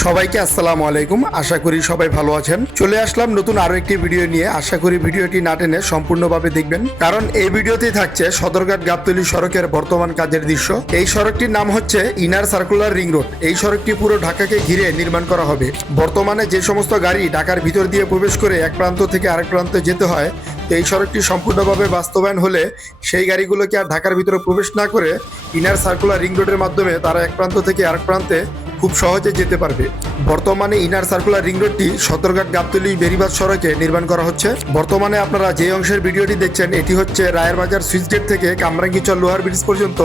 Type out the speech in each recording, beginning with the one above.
সবাইকে আসসালামু আলাইকুম। আশা করি সবাই ভালো আছেন। চলে আসলাম নতুন আরো একটি ভিডিও নিয়ে। আশা করি ভিডিওটি না টেনে সম্পূর্ণভাবে দেখবেন, কারণ এই ভিডিওতেই থাকছে সদরঘাট গাবতলী সড়কের বর্তমান কাজের দৃশ্য। এই সড়কটির নাম হচ্ছে ইনার সার্কুলার রিং রোড। এই সড়কটি পুরো ঢাকাকে ঘিরে নির্মাণ করা হবে। বর্তমানে যে সমস্ত গাড়ি ঢাকার ভিতর দিয়ে প্রবেশ করে এক প্রান্ত থেকে আরেক প্রান্তে যেতে হয়, এই সড়কটি সম্পূর্ণভাবে বাস্তবায়ন হলে সেই গাড়িগুলোকে আর ঢাকার ভিতরে প্রবেশ না করে ইনার সার্কুলার রিং রোডের মাধ্যমে তারা এক প্রান্ত থেকে আরেক প্রান্তে খুব সহজে যেতে পারবে। বর্তমানে ইনার সার্কুলার রিং রোডটি সদরঘাট গাবতলী বেরিবাদ সড়কে নির্মাণ করা হচ্ছে। বর্তমানে আপনারা যে অংশের ভিডিওটি দেখছেন, এটি হচ্ছে রায়ের বাজার সুইচ গেট থেকে কামরাঙ্গীচর লোহার ব্রিজ পর্যন্ত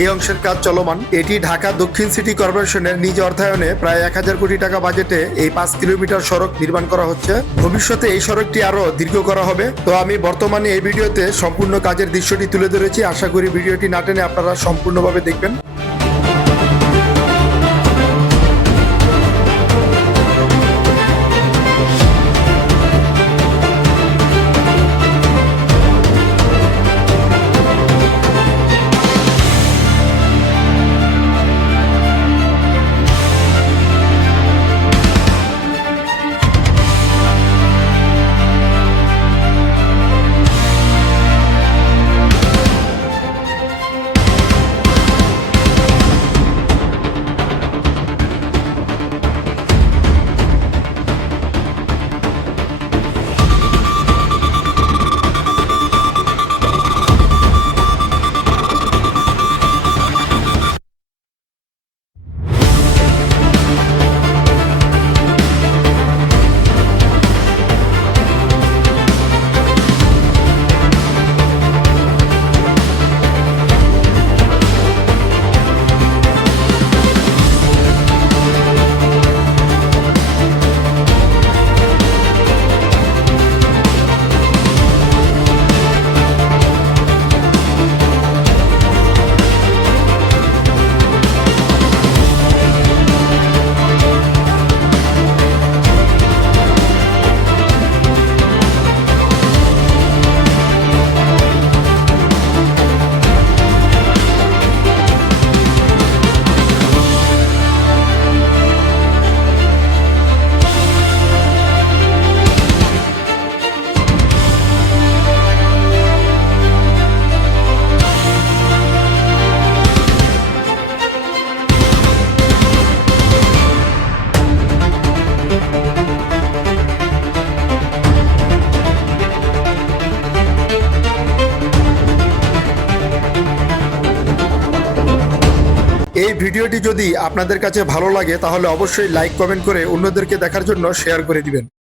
এই অংশের কাজ চলমান। এটি ঢাকা দক্ষিণ সিটি কর্পোরেশনের নিজ অর্থায়নে প্রায় 1000 কোটি টাকা বাজেটে এই 5 কিলোমিটার সড়ক নির্মাণ করা হচ্ছে। ভবিষ্যতে এই সড়কটি আরো দীর্ঘ করা হবে। তো আমি বর্তমানে এই ভিডিওতে সম্পূর্ণ কাজের দৃশ্যটি তুলে ধরেছি। আশা করি ভিডিওটি না টেনে আপনারা সম্পূর্ণভাবে দেখবেন। এই ভিডিওটি যদি আপনাদের কাছে ভালো লাগে তাহলে অবশ্যই লাইক কমেন্ট করে অন্যদেরকে দেখার জন্য শেয়ার করে দিবেন।